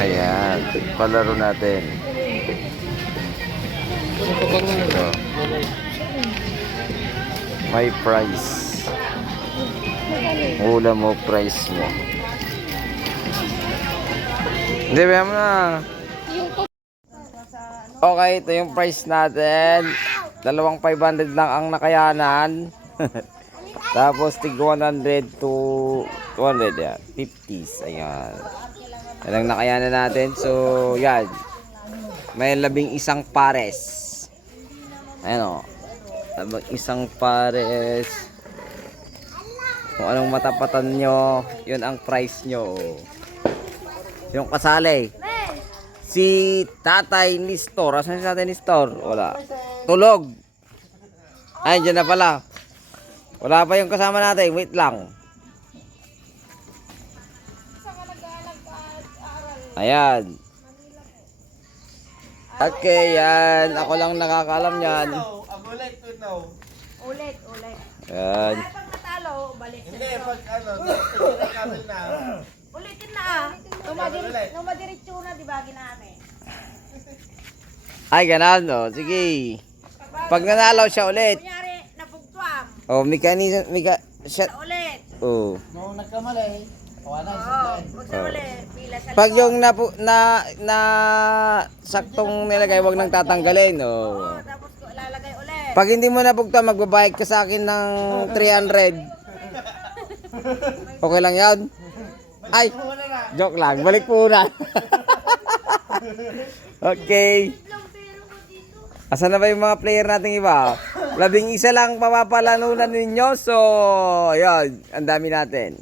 Ayan, palaro natin. Ito. May price. Hula mo, price mo. Hindi, bayan mo na. Okay, ito yung price natin. 2,500 lang ang nakayanan. Tapos tig 100 to 200 yan. 50s. Ayan. Yan ang nakayanan natin. So, yan. May 11 pares. Ayan o. 11 pares. Kung anong matapatan nyo, yun ang price nyo. Yung kasali. Si Tatay Nistor. Asan si Tatay Nistor? Wala. Tulog. Ay, dyan na pala. Wala pa yung kasama natin. Wait lang. Ayan. Okay, yan. Ako lang nakakalam yan. Ulit, no. Ulit. Ayan. Ay, pag natalo, balik sa Hindi, iyo. pag kabel na. Ulitin na Numadiretso na, di ba, ginamit? Ay, ganun, no? Sige. Pag nanalo siya ulit. Kunyari, napugtuam. Oh, siya. Sa ulit. Oh. Nung nagkamali, wala Oo, pag sa ulit. Pila sa Pag likod. yung na saktong nilagay, wag nang tatanggalin, Oo, oh. tapos lalagay ulit. Pag hindi mo napugta, magbabayad ka sa akin ng 300. Okay lang yan? Ay, joke lang. Balik po na. Okay. Asan na ba yung mga player nating iba? 11 lang papapalanunan ninyo. So, ayun. Ang dami natin.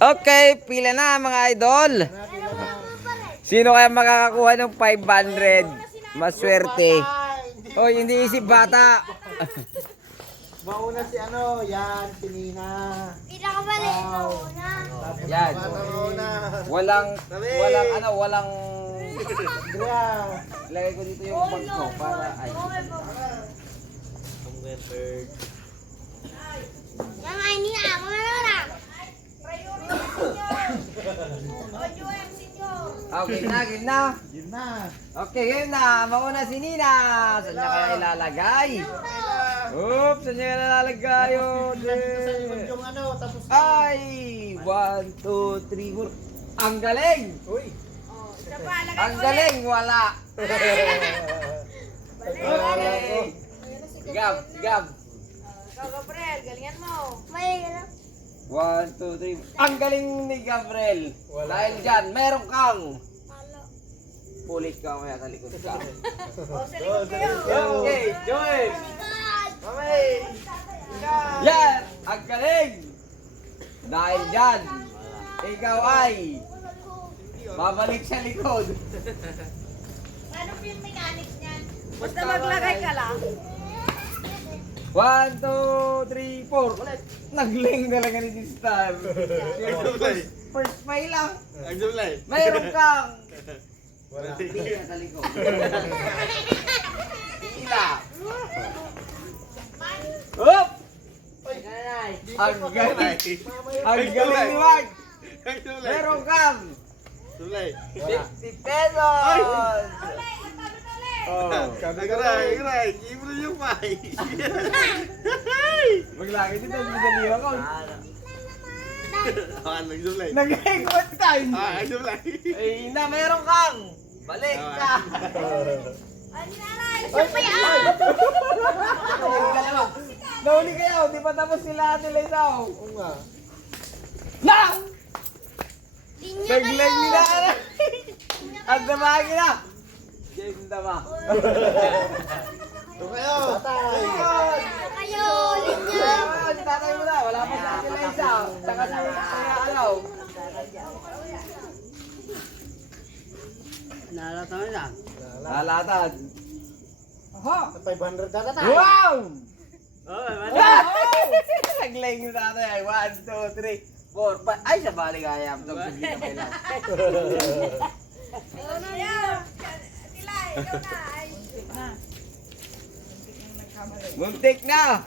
Okay, pila na mga idol. Sino kaya makakakuha ng 500? Maswerte. Hoy, hindi isip bata. Mauna si ano, yan, si Nina. Pinakamali. Yan. Mauna. Walang Graw. Lagay ko dito yung bag ko para ay. Yang ini ako na lang. Okay na, game na. Yun na. Okay, game na. Mauna si Nina. Saan niya kaya ilalagay? Oops, saan niya ilalagay? Oh, Sa likod yung ano, tapos ay! 1, 2, 3, 4. Ang galing! Uy. Ang galing! Wala! Okay. Gab, Gab. Gabriel, galingan mo. 1, 2, 3. Ang galing ni Gabriel. Dahil dyan, meron kang pulit ka kaya sa likod ka. O, sa likod kayo. Okay, Joel. Mamay. Yan! Ang galing! Dahil dyan, ikaw ay babalik sa likod. Ano po yung mechanics niyan? Basta maglagay ka lang. 1, 2, 3, 4. Ulit. Nagling talaga ni this time. First pay lang. Mayroon kang Wala. pila sa likod. Pila. Hop! Ang galing. Ang galing ni Wag. Meron kang 50 pesos. Oh. Aray, ibro yung may. Maglagay dito, hindi dali ako. Nagdulay. Nag-equal time. Nagdulay. Eh, na, meron kang. Balik ka. Isa pa yan! Nahuli kayo, di pa tapos sila nila isaw. Oo nga. Na! Linya Naglag nila ka na. Ang damagi na. Game dama. Ito kayo. Tatay. kayo! Linya! Tatay mo na, wala pa sa sila isaw. Saka sa kaya alaw. Nalatad. Aha! 500 ka tatay. Wow! Naglag yung tatay. 1, 2, 3, 4, 5. Ay, sa bali kaya. Ito sa dito may lang. Ano yan? Sila, ikaw na. Muntik na!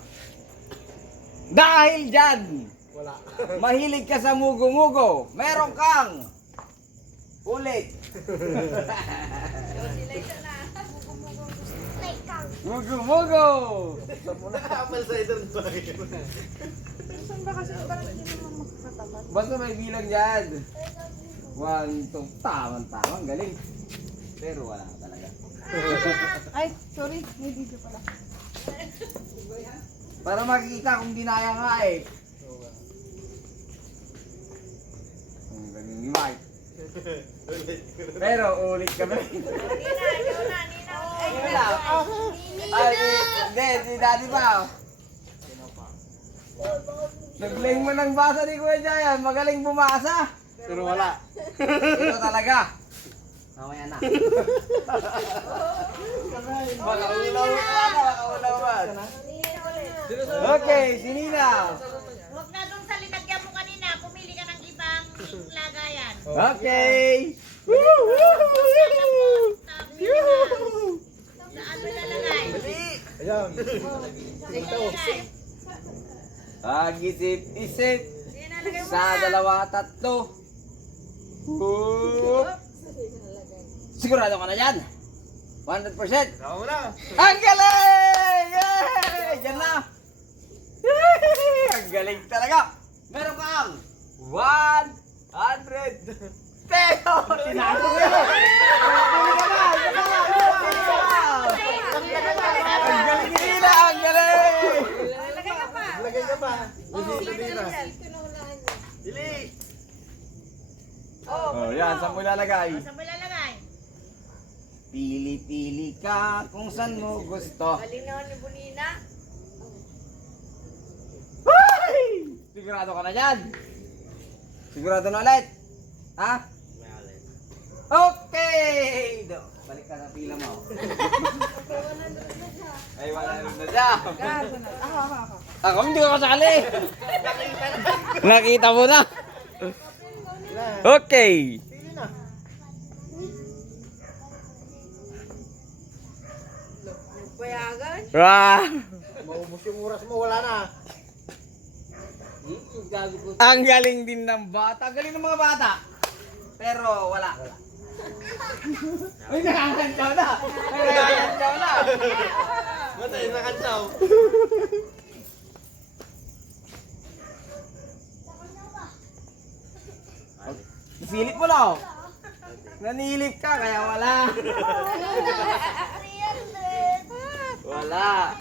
Dahil dyan, Wala. Mahilig ka sa mugo-mugo. Meron kang. Ulit. Sila isa na. Mugo-mugo. Apple cider wine. Saan ba kasi parang hindi naman makakatamad? Basta may bilang dyan. 1, 2, tamang galing. Pero wala ka talaga. Ay, sorry. May video pala. Para makikita kung dinaya nga eh. Ang galing ni Mike. Pero ulit kami. Nina, ikaw na, Nina. Ay, Yun na. Ay, hindi, si Daddy pa. Nagling mo ng basa ni Kuya Jayan, magaling bumasa. Pero wala. Ito talaga. Mamaya na. Makaulaw ba? Okay, si Nina. Huwag na dun sa linagyan mo kanina. Pumili ka ng ibang lagayan. Okay. Saan mo lalagay? Ayan. Pag-isip-isip Sige na, lagay mo sa na. dalawa, tatlo. Whoop. Sigurado ka na yan? 100%? Ako na. Ang galing! Yay! Diyan na! Yay! Ang galing talaga! Meron kang 100 peso! Tinago mo yun! Pili ka na! Ang galing nila! Ang galing! Lagay ka pa. Lagay ka pa. Sige na. Dili. Oh, yan. Saan mo ilalagay? Saan mo ilalagay? Pili-pili ka kung saan mo gusto. Galing naman ni Bonina. Ay! Sigurado ka na dyan? Sigurado na ulit? Ha? Okay! Balik ka sa pila mo. Ay, wala na dyan. Ako, hindi ko kasali. Nakita mo na. Okay. Pili na. Bayagan. Wah! Maubos yung oras mo, wala na. Ang galing din ng bata. Ang galing ng mga bata. Pero wala. Uy, nakakantsaw na. Nakakantsaw na. Matay na kantsaw. Silip mo na. Oh. Nanilip ka, kaya wala. Wala.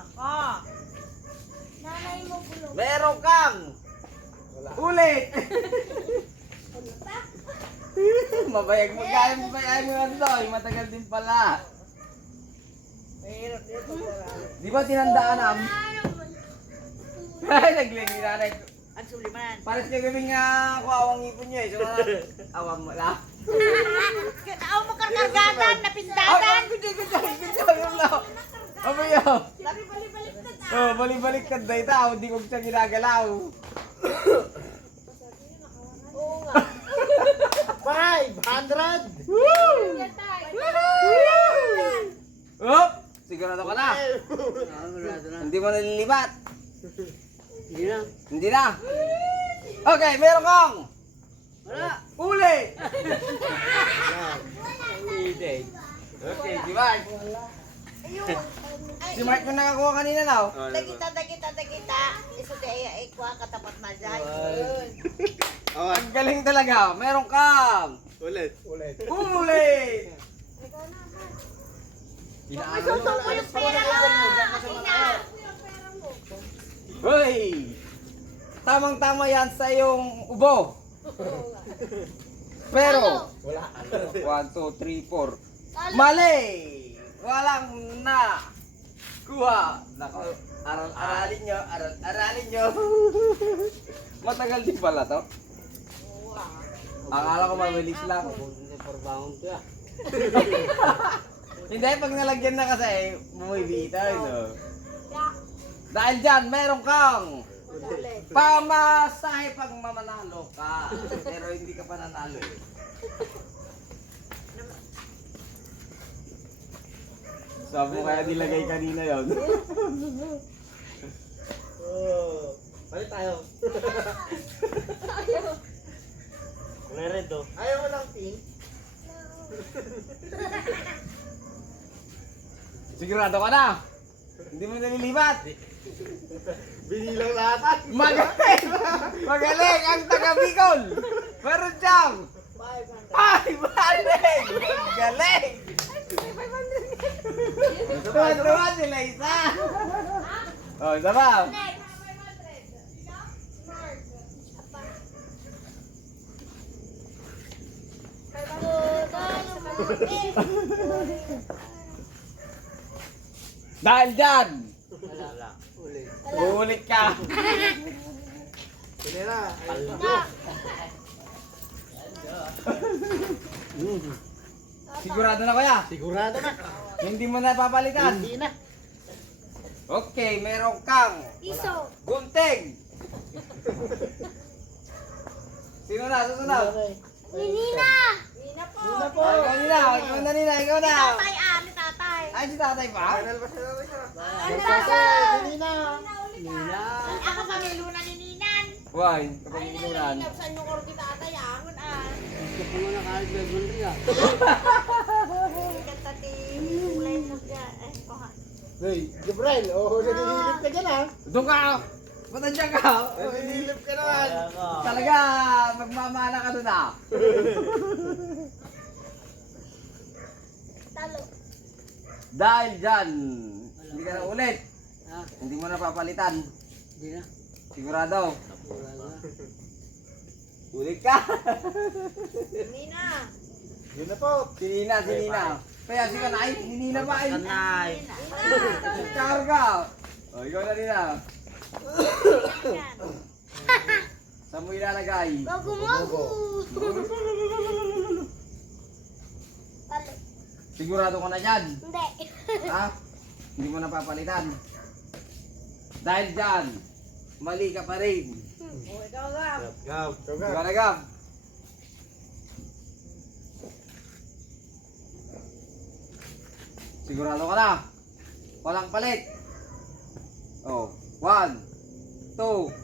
Ako. Meron kang. Ulit. Mabayag mo kaya mo ba mo yan doon? Matagal din pala. Mahirap dito. Di ba tinandaan am? Ay, naglingi nanay. Ang suliman. Pares niya gawin nga ako awang ipon niyo eh. So, awang mo lang. Ako mo karkargatan, napindatan. Yung lang. Ano yun? Sabi balik-baliktad. Oh, balik-balik ka day tao. Hindi ko siya ginagalaw. Oo nga. 500. Oh, sigurado ka na. Hindi mo nalilipat. Hindi na. Okay, meron kang. Wala. Ulit. Okay, si Mark. Si Mark yung nakakuha kanina na. Dagita. Iso di ay kuha katapat mazay. Ang galing talaga. Meron kang. Ulit. Ulit. Isuso mo yung pera mo. Ina. Hoy! Tamang-tama yan sa iyong ubo. Pero, Wala. 1, 2, 3, 4. Mali! Walang na. Kuha. Nako, aral-aralin nyo, aral-aralin nyo. Matagal din pala to. Akala ko mabilis lang. Hindi, pag nalagyan na kasi, bumibitaw, no? Dahil dyan, meron kang pamasahe pag mamanalo ka. Pero hindi ka pa nanalo eh. So, Saan mo kaya nilagay kanina yon? Oh. Balik tayo. Kulay red oh. Ayaw mo ng pink? Sigurado ka na? Hindi mo nalilipat? Binilang lahat. Magaling! Magaling! Ang taga Bicol! Meron siyang 500! Magaling! Tuwa sila isa! Oh, isa pa! Dahil dyan! Wala. Ulit. Uulit ka! Sige na. Sigurado na kuya? Sigurado na. Hindi mo na papalitan? Hindi na. Okay, meron kang Iso. gunting! Sino na? Susunod? Ninina. Nina po. Nina po. Ikaw nina, ikaw na nina, ikaw na! Tatay, ni tatay. Ay, si tatay pa? Final ba siya? Ano tatay? Nina. Nina. Ako sa may luna ni Ninan. Why? Ay, Kapag-inuran. nalilinaw yung korbi tatay. Angon Gusto ko muna kahit may gulri ah. Ikat tati. Kulay mo dyan. Ay, kohan. Hey, Gabriel. Oh, nanililip ka dyan ha. Doon ka! Ba't nandiyan ka? Nanililip ka naman. Kaya ka. Talaga, magmamana ka doon ah. Talo. Dahil dyan, hindi ka na ulit. Ah, Hindi mo na papalitan. hindi na. Sigurado. Wala na. Ulit ka. Nina. Yun na po. Si Nina, si Nina. Kaya si Kanay, si Nina ba ay? Kanay. Karga. O, ikaw na Nina. Yan. Saan mo ilalagay? Magumagu. Talo. Sigurado ka na dyan. Hindi. Ha? Hindi mo na papalitan. Dahil dyan, mali ka pa rin. Ikaw nga. Gab. Ikaw na Gab. Sigurado ka na. Walang palit. Oh, 1, 2,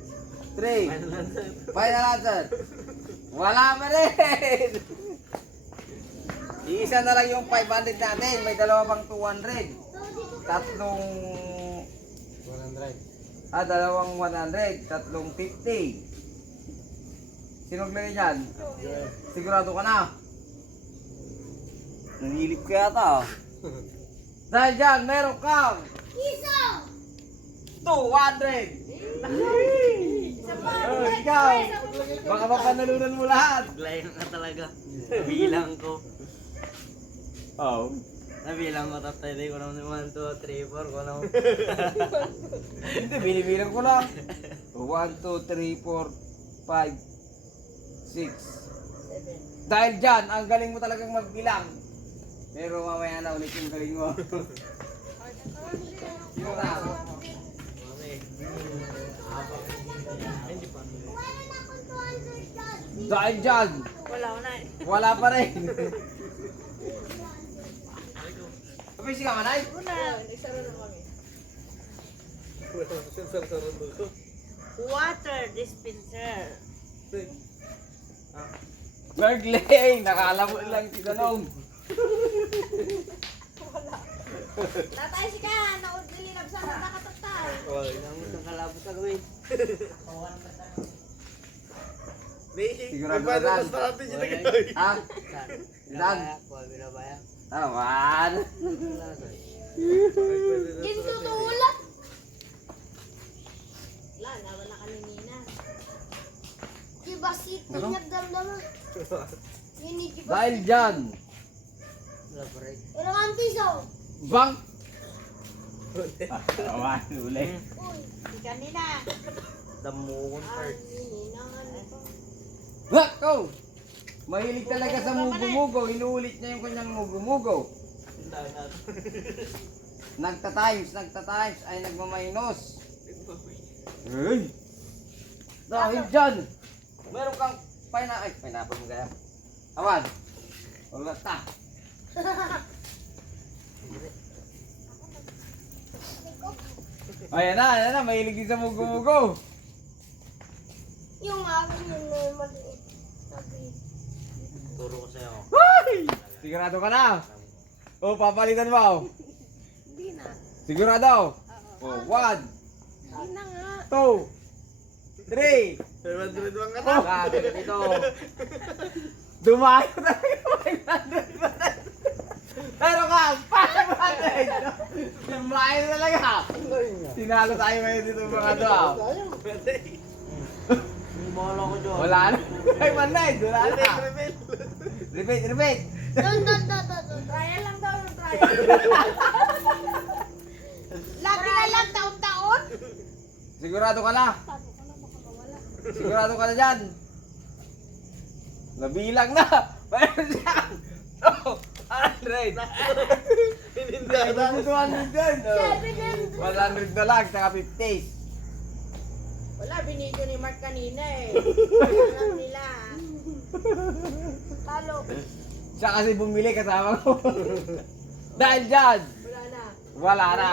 3. Final answer. Wala pa rin. Iisa na lang yung 500 natin. May dalawa pang 200. Tatlong... 100. dalawang 100. Tatlong 50. Sino maglagay dyan? Sigurado ka na? Nanilip ka yata. Dahil dyan, meron kang Iso. 200. Isa pa. Oh, ikaw. Baka mapanalunan mo lahat. Biglayan ka talaga. Nabilang ko. Oh. Nabilang ko tatay ko naman 1, 2, 3, 4 ko naman. Hindi, binibilang ko lang. 1, 2, 3, 4, 5, 6. Dahil dyan, ang galing mo talagang magbilang. Pero mamaya na ulit yung galing mo. Sino na? Dahil dyan, Wala ko na eh. wala pa rin. Kapisi ka manay? Una. Water dispenser. Mergling! Nakala mo lang tinanong. Tatay si ka. Naudlilab sa mga nakatatay. Namun sa kalabot ka gawin. Sigurado May ka basta natin yung nagawin. Ha? Dan? Bilabaya. Tawan. Ginto tulad. Wala, nawala ka ni Nina. Diba si nagdamdama? Yun diba? Dahil dyan, Wala pa rin. Pero ang piso. bang! Tawan, ulit. Uy, si kanina. Damuon Ay, first. Nina nga nito. Let's go! Mahilig talaga sa mugo-mugo. Inuulit niya yung kanyang mugo-mugo. Nagta-times, ay nagmaminus. Hey! Dahil dyan, meron kang pineapple mo kaya. Awan. Ulat ta. Ayan na, mahilig din sa mugo-mugo. Yung akin yun na yung maliit. Sabi. Turo ko sa'yo. Sigurado ka na? O, papalitan mo. Hindi na. Sigurado? O, 1, Hindi na nga. 2, 3. 500 bang ka Ah, dito. Dumayo talaga 500. Pero ka, 500. Dumayo talaga. Tinalo tayo ngayon dito mga to. Yung bahala ko dyan. Wala na. 500. Wala na. Repeat. Don. Trial lang daw yung trial. Lagi na lang taon-taon. Sigurado ka na. Paano ka na makakawala? Sigurado ka na dyan. Nabilang na. Mayroon dyan. 200. Hindi ata. 200 dyan. 100 na lang, saka 50. Wala, binidyo ni Mark kanina eh. Alam nila. Talo. Siya kasi bumili kasama ko. Dahil dyan. Wala na. Wala na.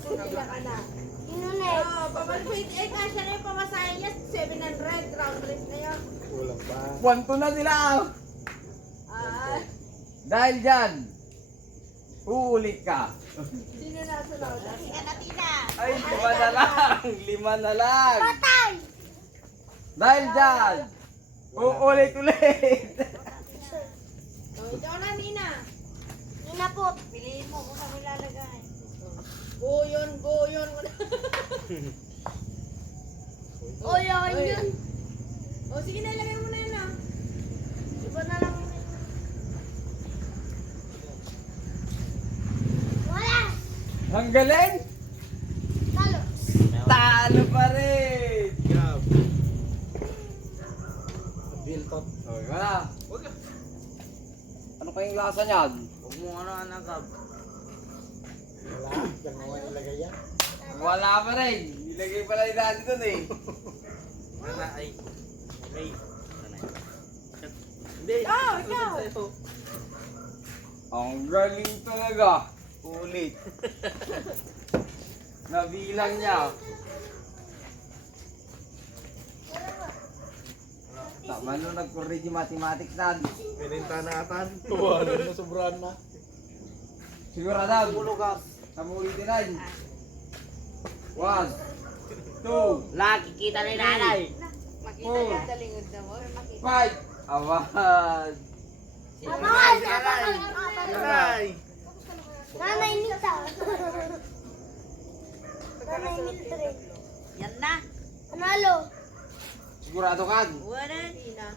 Sila ka na. Inulit. Oh, babalik. Eh, kasya na yung pamasahe niya. 700. Round trip na yun. Kulang pa. 1-2 na sila. Ah, Dahil dyan. Uulit ka. sino na sunod? Ay, 5 na lang. 5 na lang. Patay. Dahil dyan. Uulit-ulit. Oh, ikaw na, Nina. Inapot. Piliin mo kung saan ilalagay. Buyon mo na. O yun. Oh, sige na, ilagay mo na yun ah. Iba na lang yun. Wala. Ang galing. Talo. Talo pa rin. Grab. Bill top. Okay ka na. Ano kayong lasa niyan? Huwag mo anak. Wala. Diyan mo ilagay yan. Wala pa rin. Ilagay pala yung dati dun eh. Wala ay. Okay. Hindi. Oh, ikaw. Sa'yo. Ang galing talaga. Ulit. Nabilang niya. Tama nung nag-correct yung mathematics na. Pininta na atan. Tuwa na sobrahan na. Sigurado. Tulog ka. Samulitin na. 1, 2, Laki kita ni nanay. Makita Oh. niya talingod na mo. 5. Awan. Abang. Nanay. Nanay Nita. Nanay Mildred. Yan na. Panalo. Sigurado ka. Wala. Nina.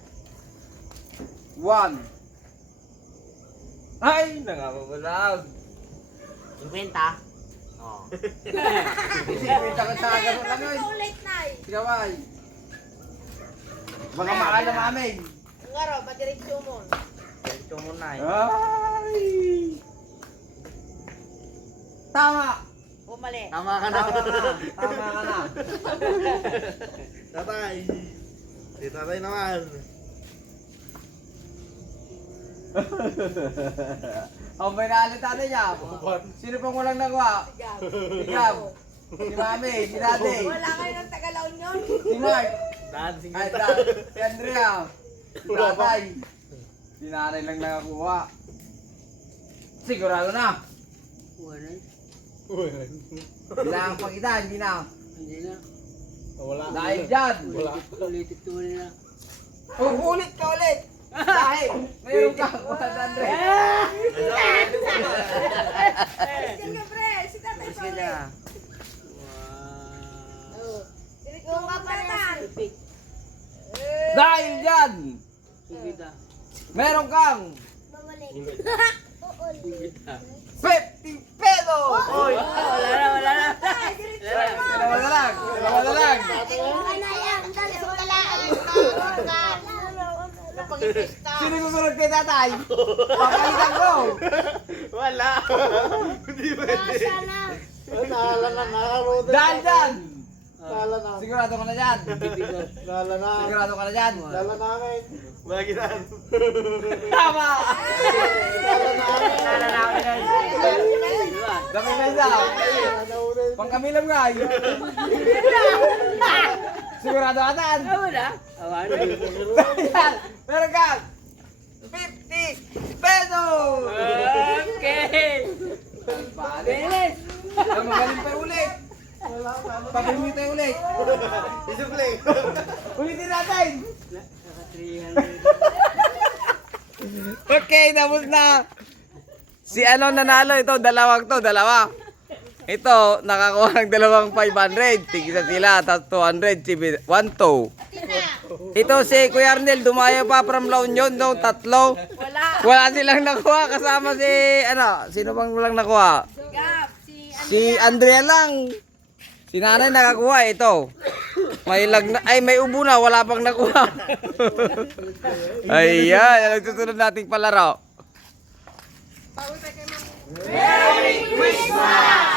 1. Ay, nangababalag. 50. Oh. Isipin ka sa agad lang yun. Ulit na eh. Sigaway. Baka mahal na mamin. Ang araw, madiretso mo. Diretso mo na eh. Ay! Tama! Bumali. Tama ka na. Tama ka na. Tatay. Si tatay naman. Ang may naalit natin niya. Sino pang walang nagawa? Si Gab. Si Mami. Si Daddy. Wala kayo ng Tagalaw yun. Si Mark. Dancing Ay, kita. si Andrea. Si Tatay. Si Nanay lang nakakuha. Sigurado na. Kailangan pang kita, hindi na. Wala. Dahil dyan. Wala. Ulit ka ulit. Dahil mayroon ka 100. Sige, pre. Si tatay pa ulit. Oh. Diretso Yung mo kapanasan. tatay. Dahil dyan. Meron kang Babalik. 50 pesos. Oy, wala na. Ay, diretso mo. Dalawa na lang. Dalawa na lang. Kanayang. Dali ko talaan. Napag-ipista. Sino susunod kay tatay? Papalitan ko. Wala. Hindi ba? Nasa na. Nala na. Nakaroon. Dahil dyan. Nala na. Sigurado ka na dyan. Nala na. Sigurado ka na dyan. Nala namin. Magitan. Tama. Nala namin. Dami mesa. Nala namin. Pangkamilam nga. Sigurado atan. Ano na? Awan. Meron ka. 50 pesos. Okay. Bilis. Magaling pa ulit. Papilmi tayo ulit. Isuplay. Ulitin natin. Naka 300. Okay, tapos na. Si ano nanalo ito, dalawa. Ito, nakakuha ng dalawang 500. Tigisa sila, tapos 200, 1, 2. Ito si Kuya Arnel, dumayo pa from La Union, no, tatlo. Wala silang nakuha, kasama si, sino bang walang nakuha? Gab, Si Andrea lang. Si nanay nakakuha, ito. May ubo na, wala pang nakuha. Ayan, nagsusunod nating palaro. Merry Christmas!